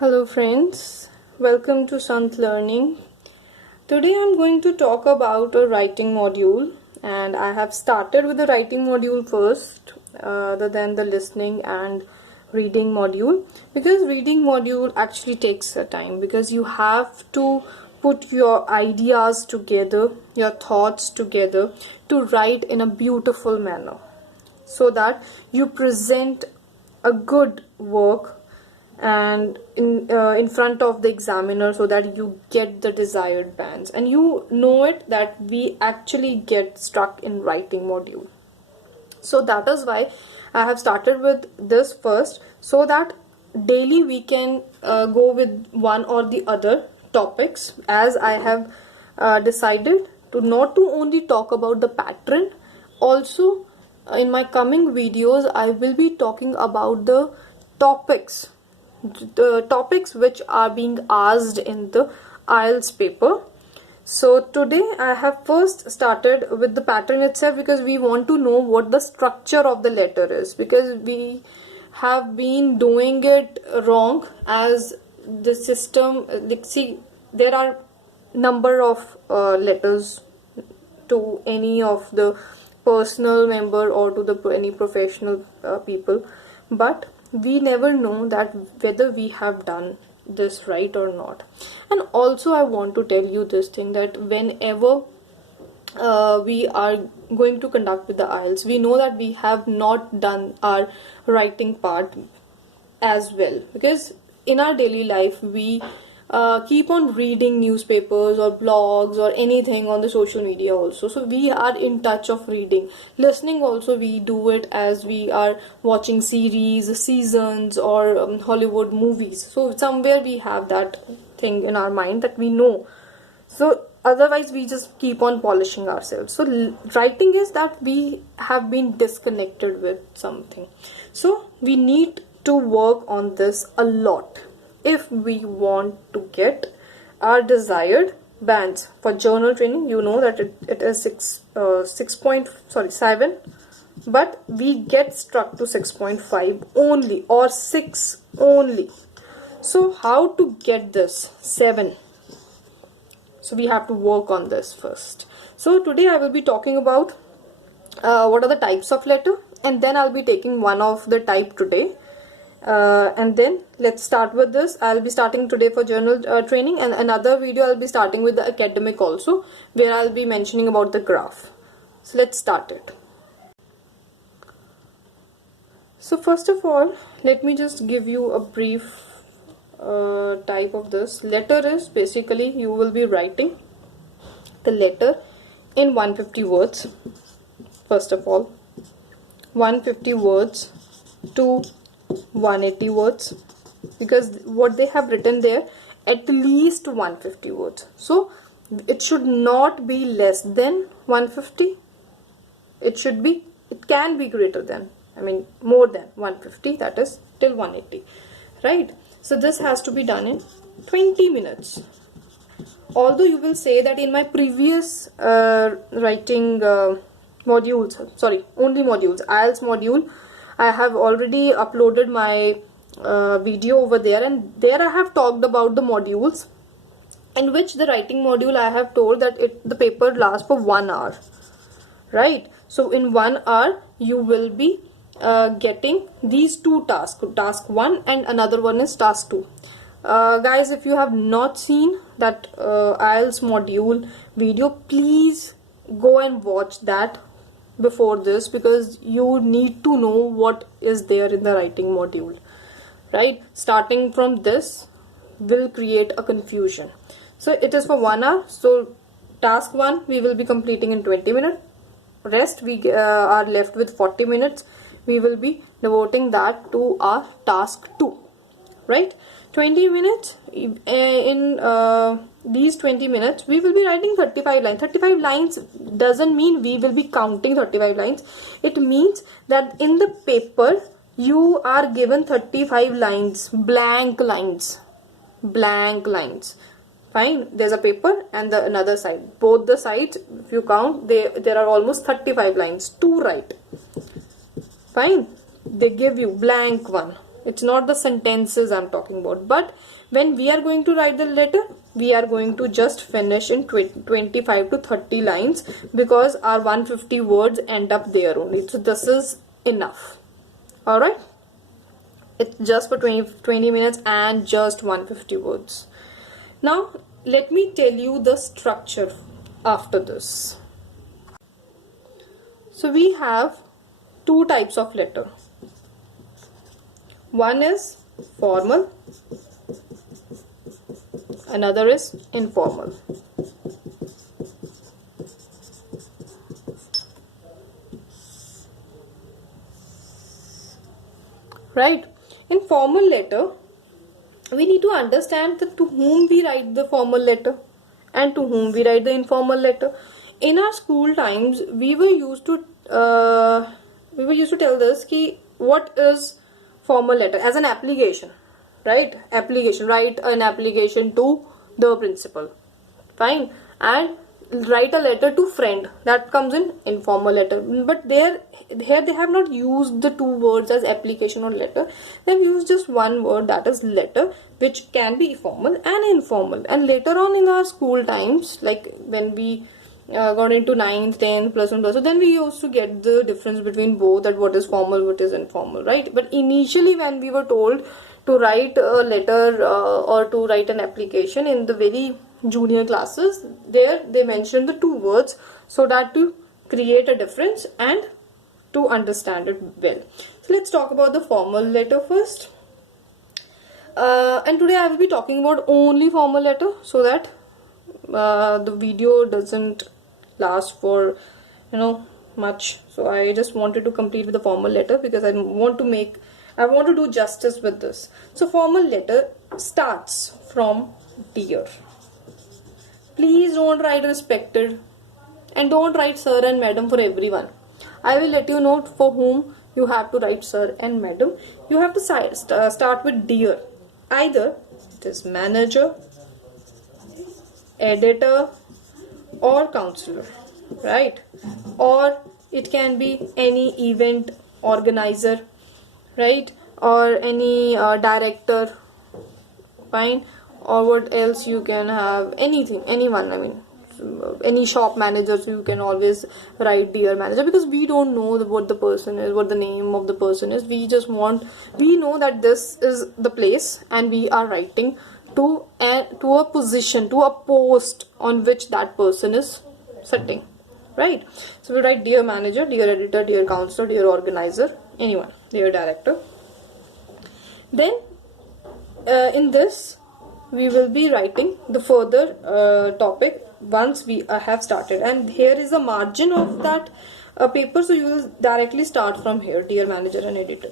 Hello friends, welcome to Sant Learning. Today I'm going to talk about a writing module, and I have started with the writing module first other than the listening and reading module, because reading module actually takes a time, because you have to put your ideas together, your thoughts together to write in a beautiful manner so that you present a good work and in front of the examiner, so that you get the desired bands. And you know it that we actually get stuck in writing module, so that is why I have started with this first, so that daily we can go with one or the other topics, as I have decided to not to only talk about the pattern. Also, in my coming videos I will be talking about the topics which are being asked in the Ielts paper. So today I have first started with the pattern itself, because we want to know what the structure of the letter is, because we have been doing it wrong. As the system, like, see, there are number of letters to any of the personal member or to the any professional people, but we never know that whether we have done this right or not. And also I want to tell you this thing, that whenever we are going to conduct with the Ielts, we know that we have not done our writing part as well, because in our daily life we keep on reading newspapers or blogs or anything on the social media also, so we are in touch of reading. Listening also, we do it as we are watching series, seasons, or Hollywood movies, so somewhere we have that thing in our mind that we know. So otherwise we just keep on polishing ourselves. So writing is that we have been disconnected with something, so we need to work on this a lot if we want to get our desired bands. For journal training, you know that it is 7, but we get stuck to 6.5 only, or 6 only. So how to get this 7? So we have to work on this first. So today I will be talking about what are the types of letter, and then I'll be taking one of the type today. And then let's start with this. I'll be starting today for journal training, and another video I'll be starting with the academic also, where I'll be mentioning about the graph. So let's start it. So first of all, let me just give you a brief type of this. Letter is basically you will be writing the letter in 150 words. First of all, 150 words to 180 words, because what they have written there, at least 150 words. So it should not be less than 150. It can be greater than, more than 150, that is till 180, right? So this has to be done in 20 minutes. Although you will say that in my previous writing modules, only modules, Ielts module, I have already uploaded my video over there, and there I have talked about the modules, in which the writing module I have told that the paper lasts for 1 hour, right? So in 1 hour you will be getting these two tasks, task 1 and another one is task 2. Guys, if you have not seen that Ielts module video, please go and watch that before this, because you need to know what is there in the writing module, right? Starting from this will create a confusion. So it is for 1 hour. So task 1 we will be completing in 20 minutes. Rest we are left with 40 minutes. We will be devoting that to our task 2, right? 20 minutes. In these 20 minutes we will be writing 35 lines. 35 lines doesn't mean we will be counting 35 lines. It means that in the paper you are given 35 lines, blank lines. Fine, there's a paper and another side. Both the sides, if you count, there are almost 35 lines to write. Fine, they give you blank one. It's not the sentences I'm talking about. But when we are going to write the letter, we are going to just finish in 25 to 30 lines, because our 150 words end up there only. So this is enough. Alright? It's just for 20 minutes and just 150 words. Now, let me tell you the structure after this. So we have two types of letter. One is formal, another is informal. Right? In formal letter, we need to understand that to whom we write the formal letter and to whom we write the informal letter. In our school times, we were used to tell this ki what is formal letter as an application, right? Application, write an application to the principal, fine, and write a letter to friend, that comes in informal letter. But here they have not used the two words as application or letter. They have used just one word, that is letter, which can be formal and informal. And later on in our school times, like when we got into 9th, 10th, plus 1, plus 2, then we used to get the difference between both, that what is formal, what is informal, right? But initially when we were told to write a letter or to write an application in the very junior classes, there they mentioned the two words so that to create a difference and to understand it well. So let's talk about the formal letter first. And today I will be talking about only formal letter, so that the video doesn't last for much. So I just wanted to complete with the formal letter, because I want to do justice with this. So formal letter starts from dear. Please don't write respected, and don't write sir and madam for everyone. I will let you know for whom you have to write sir and madam. You have to start with dear. Either it is manager, editor, or counselor, right? Or it can be any event organizer, right? Or any director, fine. Or what else you can have, anything, anyone, I mean any shop manager, so you can always write dear manager, because we don't know what the person is, what the name of the person is. We know that this is the place and we are writing to a position, to a post on which that person is sitting, right? So we write dear manager, dear editor, dear counselor, dear organizer, anyone, dear director. Then in this we will be writing the further topic once we have started, and here is the margin of that paper, so you will directly start from here, dear manager and editor.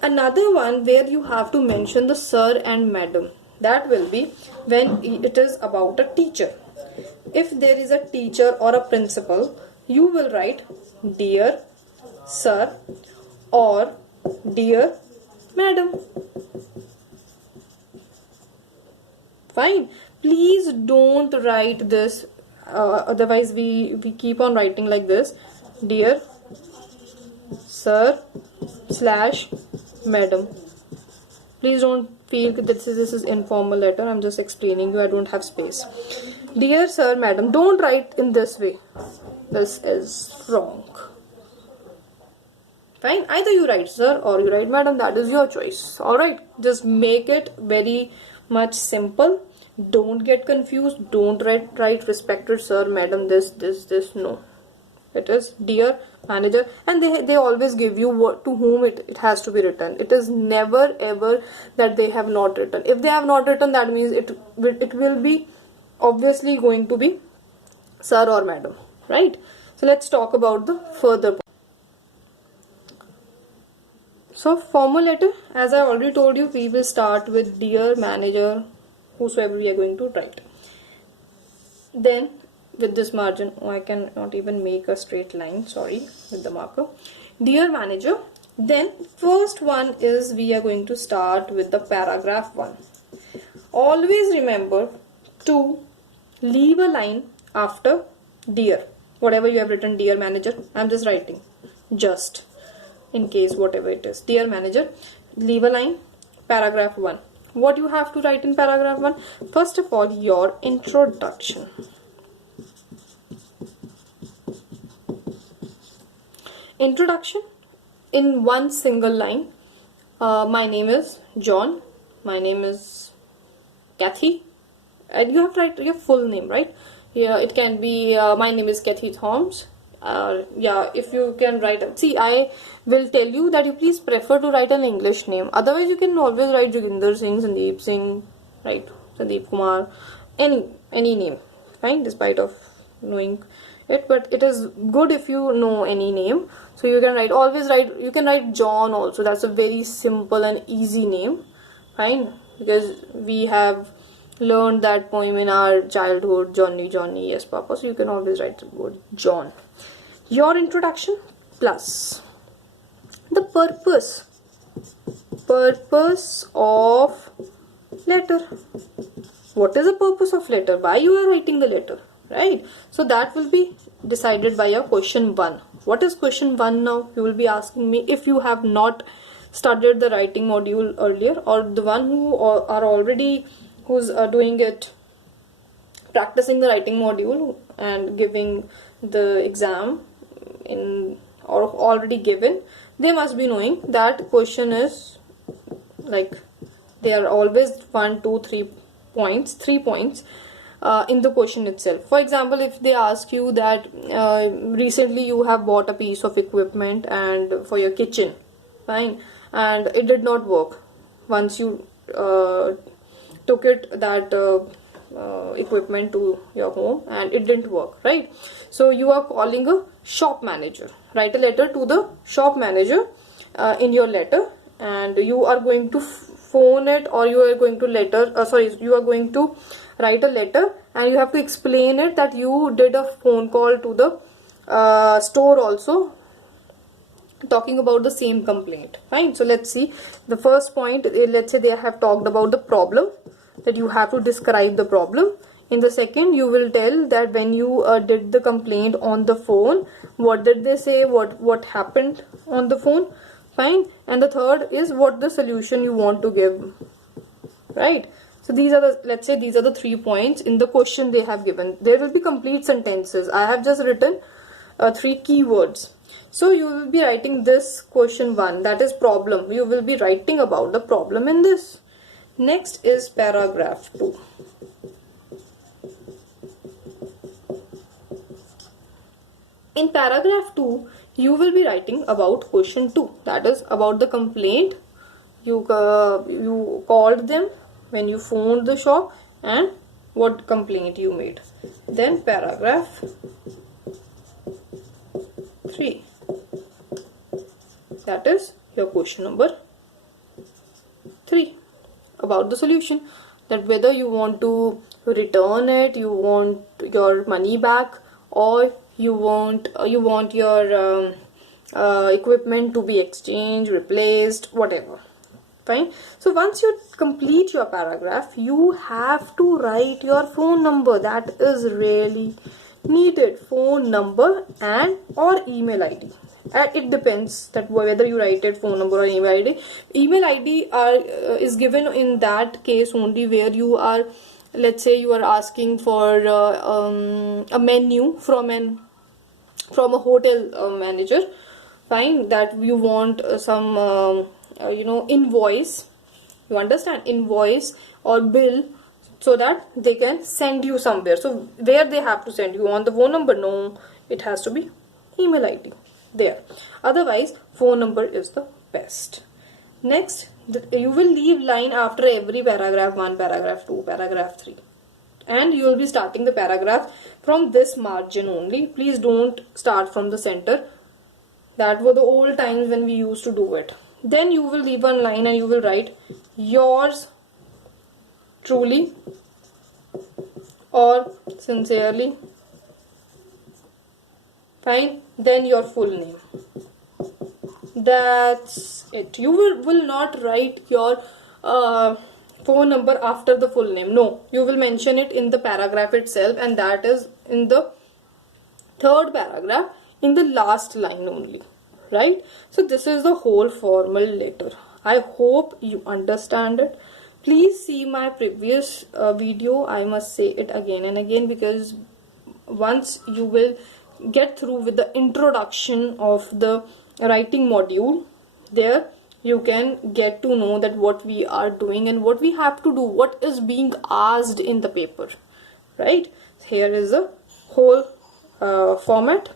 Another one where you have to mention the sir and madam, that will be when it is about a teacher. If there is a teacher or a principal, you will write dear sir or dear madam. Fine. Please don't write this, otherwise we keep on writing like this, dear sir / madam. Please don't feel that this is informal letter. I'm just explaining you, I don't have space. Dear sir, madam, don't write in this way. This is wrong. Fine. Either you write sir or you write madam, that is your choice. Alright, just make it very much simple. Don't get confused. Don't write respected sir, madam, this. No. It is dear manager, and they always give you what to whom it has to be written. It is never ever that they have not written. If they have not written, that means it will be obviously going to be sir or madam, right? So let's talk about the further point. So formal letter, as I already told you, we will start with dear manager, whosoever we are going to write. Then with this margin, I cannot even make a straight line, sorry, with the marker. Dear manager. Then first one is we are going to start with the paragraph 1. Always remember to leave a line after dear. Whatever you have written, dear manager, I'm just writing just in case whatever it is. Dear manager, leave a line paragraph 1. What you have to write in paragraph 1? First of all, your introduction. Introduction in one single line. My name is John. My name is Kathy. And you have to write your full name, right? Yeah, it can be my name is Kathy Thoms. Yeah, if you can write. See, I will tell you that you please prefer to write an English name. Otherwise, you can always write Joginder Singh, Sandeep Singh, right? Sandeep Kumar, any name, fine, despite of knowing it. But it is good if you know any name. So you can write, always write, you can write John also. That's a very simple and easy name, fine, because we have learned that poem in our childhood, Johnny, Johnny, yes, Papa. So you can always write the word John. Your introduction plus the purpose of letter. What is the purpose of letter? Why you are writing the letter, right? So that will be decided by your question 1. What is question 1 now? You will be asking me if you have not studied the writing module earlier, or the one who are already who's doing it, practicing the writing module and giving the exam in or already given, they must be knowing that question is like there are always 1, 2, 3 points, 3 points in the question itself. For example, if they ask you that recently you have bought a piece of equipment and for your kitchen, fine, and it did not work once you took it that equipment to your home and it didn't work, right? So you are calling a shop manager. Write a letter to the shop manager in your letter, and you are going to phone it, or you are going to you are going to write a letter and you have to explain it that you did a phone call to the store also, talking about the same complaint, fine. So let's see the first point. Let's say they have talked about the problem, that you have to describe the problem. In the second, you will tell that when you did the complaint on the phone, what did they say, what happened on the phone, fine. And the third is what the solution you want to give, right? So these are the, let's say these are the 3 points in the question they have given. There will be complete sentences. I have just written 3 keywords. So you will be writing this question 1, that is problem. You will be writing about the problem in this. Next is paragraph 2. In paragraph 2, you will be writing about question 2, that is about the complaint. You called them when you phoned the shop and what complaint you made. Then paragraph 3, that is your question number 3, about the solution, that whether you want to return it, you want your money back, or you want your equipment to be exchanged, replaced, whatever, fine. So once you complete your paragraph, you have to write your phone number. That is really needed, phone number and or email ID. It depends that whether you write it phone number or email ID. Email ID is given in that case only where you are, let's say you are asking for a menu from a hotel manager, fine, that you want some invoice, you understand, invoice or bill, so that they can send you somewhere. So where they have to send you, on the phone number? No, it has to be email ID there. Otherwise, phone number is the best. Next, you will leave line after every paragraph 1, paragraph 2, paragraph 3, and you will be starting the paragraph from this margin only. Please don't start from the center. That were the old times when we used to do it. Then you will leave one line and you will write yours truly or sincerely, fine. Then your full name. That's it. You will not write your phone number after the full name. No, you will mention it in the paragraph itself, and that is in the 3rd paragraph, in the last line only, right? So this is the whole formal letter. I hope you understand it. Please see my previous video. I must say it again and again, because once you will get through with the introduction of the writing module, there you can get to know that what we are doing and what we have to do, what is being asked in the paper, right? Here is a whole format,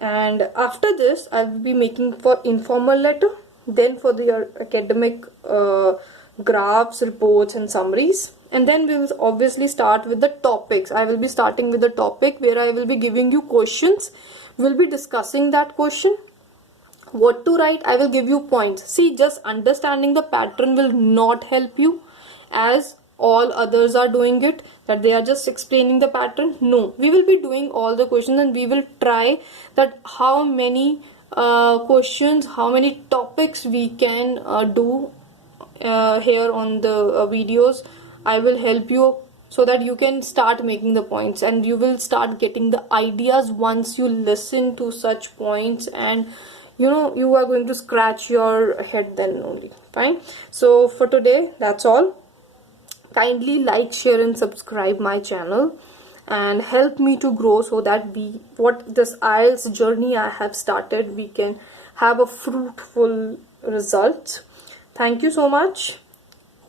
and after this I will be making for informal letter, then for your academic graphs, reports and summaries, and then we will obviously start with the topics. I will be starting with the topic where I will be giving you questions. We'll be discussing that question, what to write. I will give you points. See, just understanding the pattern will not help you as all others are doing it, that they are just explaining the pattern. No, we will be doing all the questions, and we will try that how many questions, how many topics we can do here on the videos. I will help you so that you can start making the points, and you will start getting the ideas once you listen to such points, and you are going to scratch your head then only. Fine. So for today, that's all. Kindly like, share and subscribe my channel and help me to grow, so that what this IELTS journey I have started, we can have a fruitful result. Thank you so much.